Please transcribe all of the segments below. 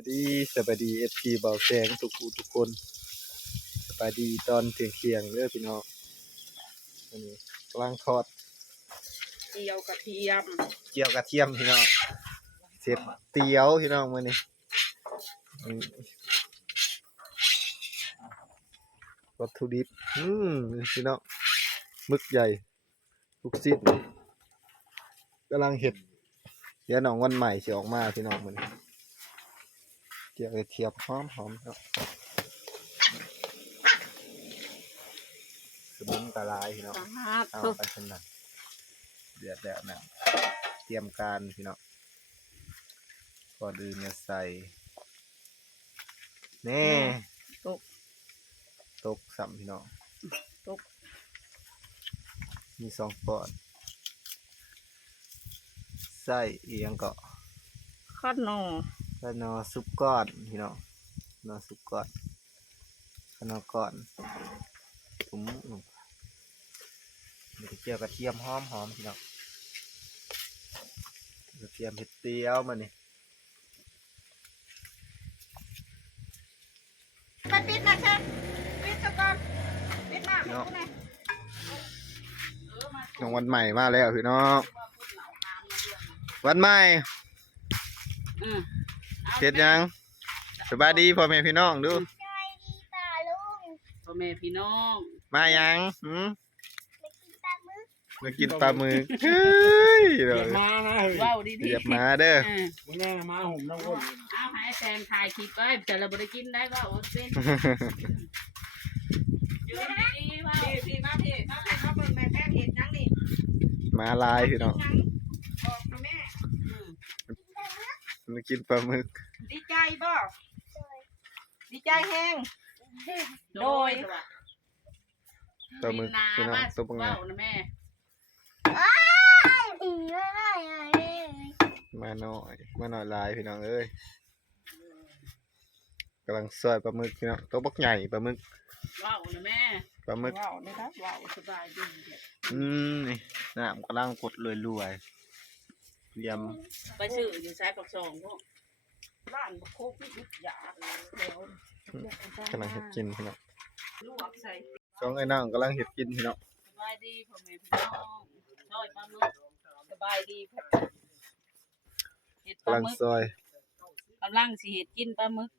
วัสดีสวัสดีเอฟพีเบาแสงทุกผู้ทุกคนสวัสดีตอนเที่ยงเที่ยงๆเด้อพี่น้องอันนี้กำลังทอดเจียวกระเทียมเจียวกระเทียมพี่น้องเสร็จเตี๋ยวพี่น้องมื้อนี้อืมวัตถุดิบอืมพี่น้องมึกใหญ่ลูกศิษย์กำลังเห็ดเดี๋ยวน้องวันใหม่สิออกมาพี่น้องมื้อนี้เจียวกระเทียมหอมหอมๆเนาะสมุนปลาลายพี่น้องสาเอาธุไปขนาดเดือดแล้วนะเตรียมการพี่น้องก่อนอื่นจะใส่แน่ตก ตกสัมพี่น้องตก มีสองก้อนใส่เอียงก็ข้าวหนอ ขนอซุปก้อนพี่น้องขนอซุปก้อนขนอก้อนถุงลงไปมีกระเจียวกระเทียมหอมหอมพี่น้องกระเทียมเผ็ดเตี้ยวมานี่ไปปิดนะเชฟปิดซะก่อนปิดหน้าเนาะปิดหน้าน้องวันใหม่มาแล้วพี่น้องวันใหม่ อืม เสร็จยังสบายดีพ่อแม่พี่น้องดูพ่อแม่พี่น้องมายังหืมมากินปลาหมึกเฮ้ยเหเดี๋ยวยียบมานะเฮ้ยว้าวดีเหยียบๆมาเด้อเออมึงแน่มาหุ่มน้ำก้นเอาให้แซนถ่ายคลิปไว้แต่เราบ่ได้กินได้ว่าโอ้เป็นอยู่ดีๆว่าพี่พี่มาพี่มาพี่มาเบิ่งแม่แพทย์เห็นจังนี่มาลายพี่น้องจังบอกนะแม่อืม มากินปลาหมึก ดีใจบ่ดีใจแฮงโดยปลาหมึกพี่น้องตัวปังไงเว้านะแม่มาหน่อยมาหน่อยลายพี่น้องเอ้ยกำลังซอยปลาหมึกพี่น้องตัวบักใหญ่ปลาหมึกเว้านะแม่ปลาหมึกเว้าเลยครับเว้าสบายดีเด้ออืมนี่น้ำกำลังกดรวยๆ เตรียมไปซื้ออยู่ซ้ายปากซองพวกร้านโคกพิษยาแล้วกำลังเห็ดกินพี่น้องลวกใส่สองไอ้น้องกำลังเห็ดกินพี่น้องสบายดีพ่อแม่พี่น้องซอยปลาหมึกสบายดีครับเห็ดปกำลาลังหมึกซอยกำลังสิเห็ดกินปลาหมึก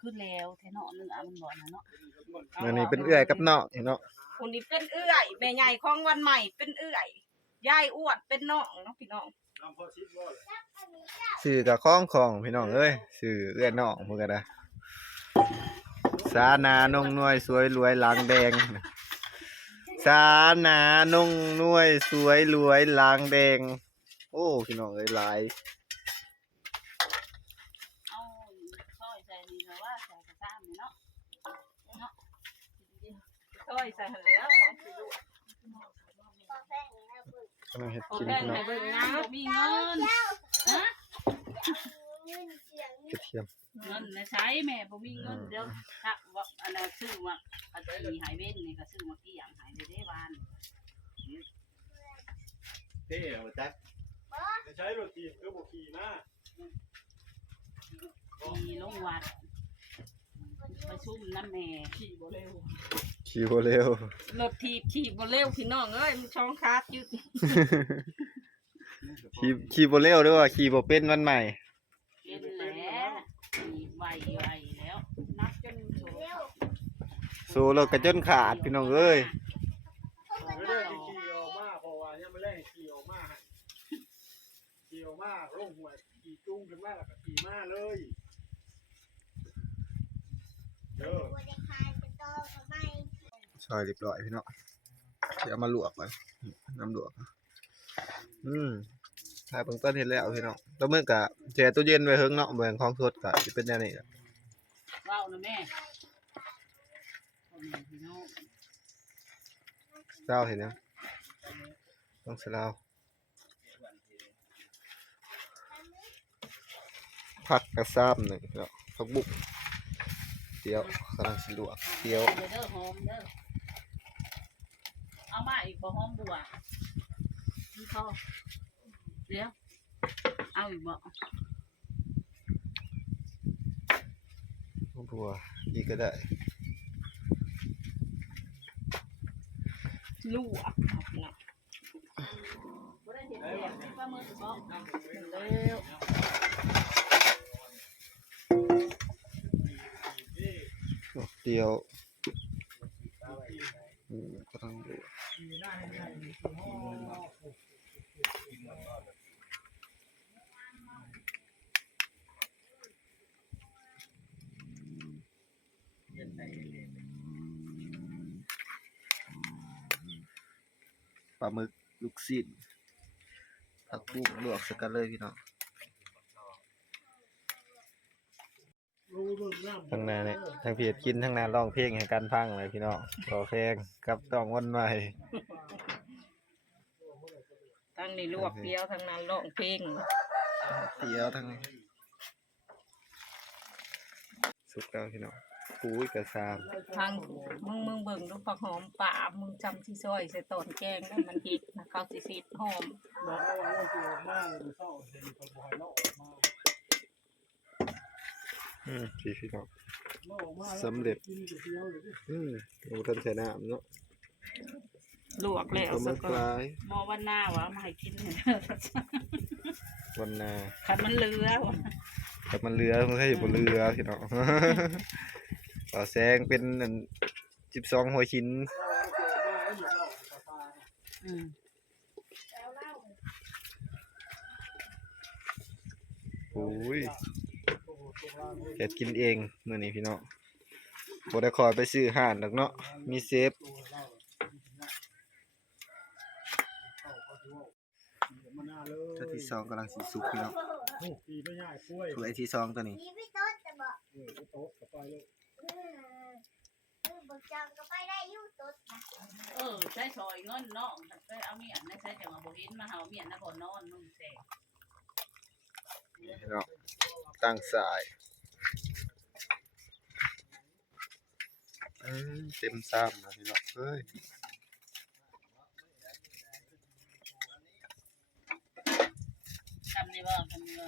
ขึ้นแล้วแท้เนาะเนื้อมันบ่นะเนาะอันนี้เป็นเอื้อยกับน้องพี่น้องคนนี้เป็นเอื้อยแม่ใหญ่ของวันใหม่เป็นเอื้อย ยายอ้วนเป็นน้องเนาะพี่น้องสื่อกับข้องของพี่น้องเอ้ยสื่อเอื้อยน้องพวกกันนะสานานงนวยสวยรวยลางแดงสานานงนวยสวยรวยลางแดง โอ้พี่น้องเอ้ยหลายเอาซอยใส่นี่นะว่าใส่กระซ้ำนี่เนาะเนาะซอยใส่หั่นแล้วของสิลูก กำลังเห็ดขอกินแบ่งพี่น้อให้งเบิ่งนะบ่มีเงินฮะกระเทียมเงินนะใช้แม่บ่มีเงินเดี๋ยวถ้าว่าอันนั้นซื้อมาอันนี้หายเว้นนี่ก็ซื้อมากี่อย่างหายไปได้วานเท่เหรอจ๊ะจะใช้รถขี่ก็บอกขี่มามีลงวัด ประชุมน้ำแม่ขี่บ่เร็วขี่โบเร็วรถถีบขี่บ่เร็วพี่น้องเอ้ยมันช่องคาดอยู่ขี่ขี่โบเร็วด้วยว่าขี่โบเป็นวันใหม่เป็นแล้วขี่ไวไวแล้วนับจนโซโซโลกระจนขาดพี่น้องเอ้ยไม่ได้ขี่ออกมาเพราะว่ายังไม่ได้ขี่ออกมาให้ขี่ออกมาลงหัวขี่จุ้งขึ้นมาแล้วก็ขี่มาเลยเด้อ ซอยเรียบร้อยพี่น้องเดี๋ยวเอามาลวกก่อนน้ำลวก อืมถ้าเบิ่งต้นเห็นแล้วพี่น้องแล้วมือกะแช่ตู้เย็นไว้เฮิงเนาะแบ่งของสดกะสิเป็นแนวนี้แหละเว้านะแม่พ่อแม่พี่น้องเจ้าเห็นยังต้องใส่ลาวผักกระซ้ำหนึ่งพี่น้องผักบุก เตี๋ยวกำลังสิลวกเตี๋ยวเดียวเอหอมเด้อเอามาอีกบ่หอมบัวนี่เขาเดี๋ยวเอาอีกบ่บัวอีกก็ได้ลวกนะบ่ด้เนว่แเดียวก็ต้องดูปลาหมึกลูกศิษย์ผักบุ้งลวกสกันเลยพี่น้อง ทั้งนาเนี่ยทั้งเพียรกินทั้งนาร้องเพลงให้กันพังเลยพี่น้องขอเพลงกับต้องวันใหม่ทั้งนี้ลวกเดียวทั้งนั้นร้องเพลงเตียวทั้งสุกแล้วพี่น้องปูอีกกระซามทางมึงมึงเบิ่งดูผักหอมป่ามึงจำที่ซอยใส่ตอนแกงแล้วมันหิดนะเขาสิสิหอมบอกว่าเราเกี่ยวมากเลยเศร้าเห็นคนบ่อยเราออกมา อืมพี่พี่น้องเราออกมาสำเร็จกินก๋วยเตี๋ยวเลยดิอืมหมูทันใส่น้ำเนาะลวกแล้วก็ซะมันก่กอนลายมอวันหน้าวะมาให้กินเนี่ยวันนาคันมันเหลือวะแต่มันเรือมันให้อยู่บนเรือพี่น้องต่อแซงเป็นจิบซองหัวชิ้นเราเกี่ยวมาแล้วอยู่เราปลาปลาอืมโอ้ย เลยเฮ็ดกินเองมื้อนี้พี่น้องบ่ได้คอยไปซื้อห้านดอกเนาะมีเซฟตัวเราเข้าเขาที่ว่าเดี๋ยวมันน่าเลยตัวที่สองกำลังสิสุกพี่น้องโอ้ปีไม่ง่ายกล้วยถ้วยที่สองตัวนี้มีพี่ต้นจะบอกเออโต๊ะกับไปเลยอืมเออบอกจังก็ไปได้อยู่ต้นนะเออใช้ซอยเงินเนาะใช้เอาเมียนนะใช้จังหวะบ่เห็นมาเฮาเมียนนะบ่นอนนุ่งแสกนี่พี่น้อง ตั้งสายเอ้ยเต็มซ้ำนะพี่น้องเอ้ยทำนี่บ่ทำนี่บ่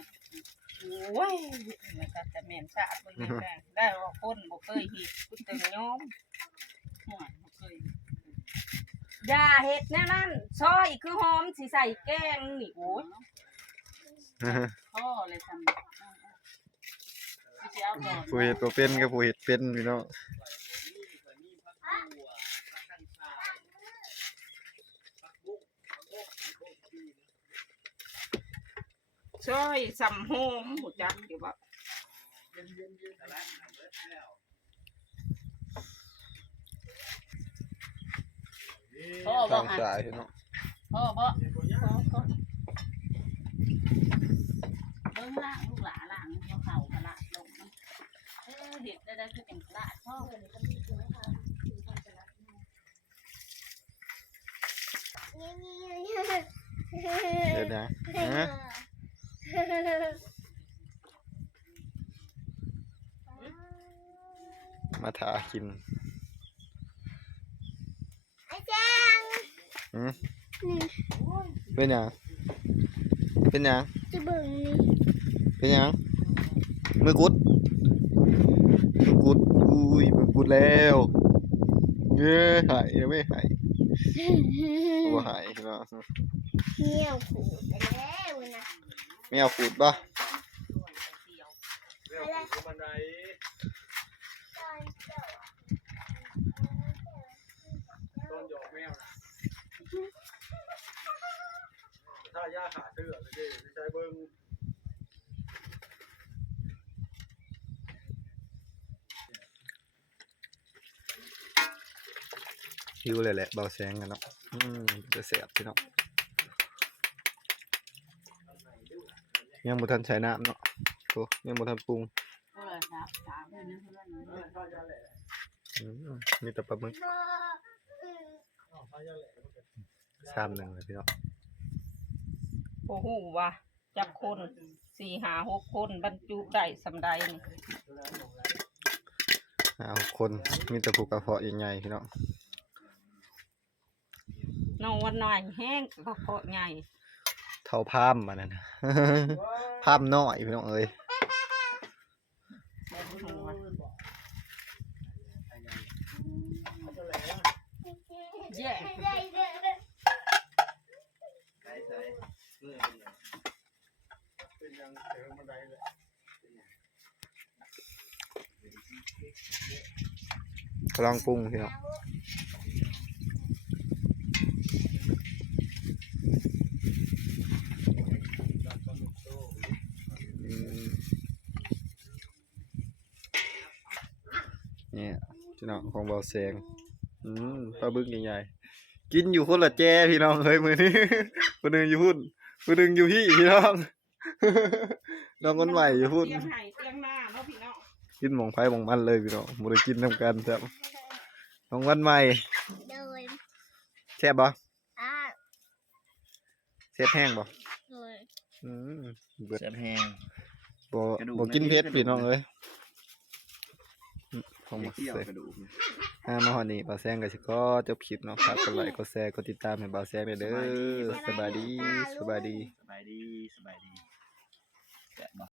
โอ้ยมันก็จะแม่นสะอาดบ่ยังได้ได้ว่าคนบ่เคยเฮ็ดคุณตึงยอมห่วยบ่เคยอย่าเฮ็ดแน่นั่นซอยคือหอมสิใส่แกงนี่โอ้ยพ่อเลยทำสิเอาก่อน ผู้เห็ดตัวเป็นกับผู้เห็ดเป็นพี่น้องซอยสำโฮมหูจักอยู่บ่พ่อบ่ตั้งฮะสายพี่น้องพ่อบ่พ่อพ่อเบิ่งล่างลูกหลาล่างเขาเข่ากระลาดลงมัน เออเห็ดได้ได้คือเป็นกระลาดพ่อเลยก็มีตัวนะคะนี่นี่นี่เดี๋ยวนะฮะมาถากินไอ้จังหืมนี่เป็นหยังเป็นหยังจะเบิ่งนี่เป็นหยังมือกุดมือกุด อุ้ยมือกุดแล้วเย้หายยังไม่หายบ่หายพี่น้องเหี่ยวขูดไปแล้วนะไม่เอาขูดป่ะเรื่องของบันไดตอนเจ้าต้นหยอกแมวนะถ้าย่าขาเสื้อเลยดิไม่ใช่เบิ้ง หิวเลยแหละเบาแสงกันเนาะอืมจะเสียบพี่น้องยังบ่ทันใช้น้ำเนาะโอ้ยังบ่ทันปรุงก็เลยครับถามเพื่อนนะเพื่อนนะถ้าย่าแหละอืมมีแต่ปลาหมึกบ่อืมถ้าย่าแหละมันก็ชามหนึ่งเลยพี่น้องโอ้โหว่ะจับคนสี่หาหกคนบรรจุได้สำใดนี่ห้าหกคนมีแต่ผูกกระเพาะใหญ่ๆพี่น้อง นอนหน่อยแห้งกระเพาะใหญ่เท่าพามอันนั้นนะ พามน้อยพี่น้องเอ้ยแบบหัวแย่ได้เด้อเป็นยังเจอบันไดเลยกำลังปรุงพี่น้อง เนี่ยพี่น้องของเบาแสงอืมปลาบึกใหญ่ๆกินอยู่คนละแจพี่น้องเฮ้ยมือนี้คนหนึงอยู่หุ่นคนหนึงอยู่พี่พี่น้องน้องคนใหม่อยู่หุ่นเตียงไห้เตียงหน้าเนาะพี่น้องกินหมองไผ่หมองมันเลยพี่น้องบ่ได้กินนำกันครับน้องวันใหม่โดยแซ่บบ่อ่าแซ่บแห้งบ่โดยอืมเบิดแซ่บแห้งบ่กระดูกบ่กินมันเผ็ดกระดูกพี่น้องเอ้ย อืมของไม่บ่เสียวเซ่กห้ามาฮอนี้บ่าวแซงกับชิก็จบคลิปเนาะฝากกดไลค์กดแชร์กดติดตามให้บ่าวแซงเด้อสบายดีสบายดีสบายดีสบายดี